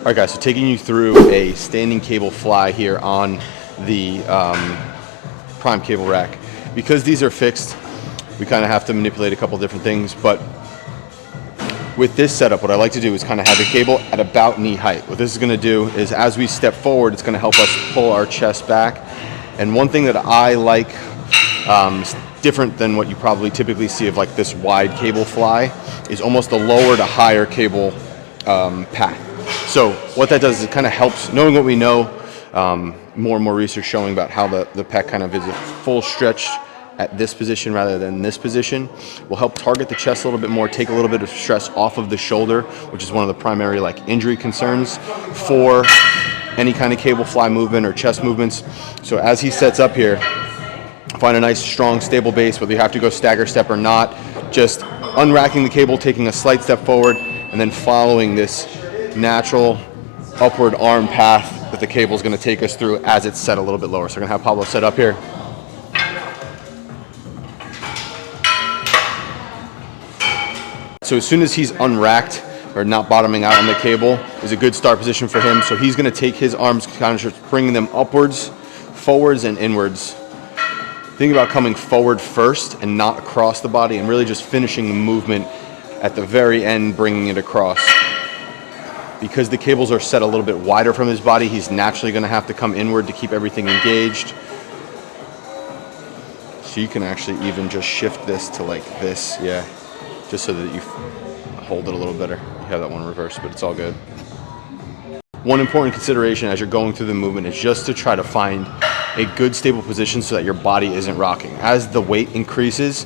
All right, guys, so taking you through a standing cable fly here on the Prime cable rack. Because these are fixed, we kind of have to manipulate a couple different things, but with this setup, what I like to do is kind of have the cable at about knee height. What this is going to do is as we step forward, it's going to help us pull our chest back. And one thing that I like, different than what you probably typically see of like this wide cable fly, is almost a lower to higher cable path. So what that does is it kind of helps, knowing what we know, more and more research showing about how the pec kind of is a full stretch at this position rather than this position, will help target the chest a little bit more, take a little bit of stress off of the shoulder, which is one of the primary like injury concerns for any kind of cable fly movement or chest movements. So as he sets up here, find a nice strong stable base, whether you have to go stagger step or not, just unracking the cable, taking a slight step forward, and then following this natural upward arm path that the cable is going to take us through as it's set a little bit lower. So we're going to have Pablo set up here. So as soon as he's unracked or not bottoming out on the cable is a good start position for him. So he's going to take his arms, kind of just bringing them upwards, forwards, and inwards. Think about coming forward first and not across the body, and really just finishing the movement at the very end, bringing it across. Because the cables are set a little bit wider from his body, he's naturally going to have to come inward to keep everything engaged. So you can actually even just shift this to like this, yeah, just so that you hold it a little better. You have that one reversed, but it's all good. One important consideration as you're going through the movement is just to try to find a good stable position so that your body isn't rocking. As the weight increases,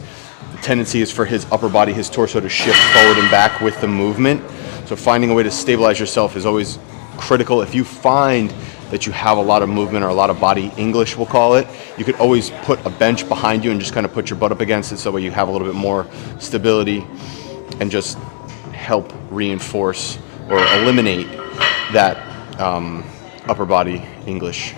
the tendency is for his upper body, his torso, to shift forward and back with the movement. So finding a way to stabilize yourself is always critical. If you find that you have a lot of movement or a lot of body English, we'll call it, you could always put a bench behind you and just kind of put your butt up against it so that you have a little bit more stability and just help reinforce or eliminate that upper body English.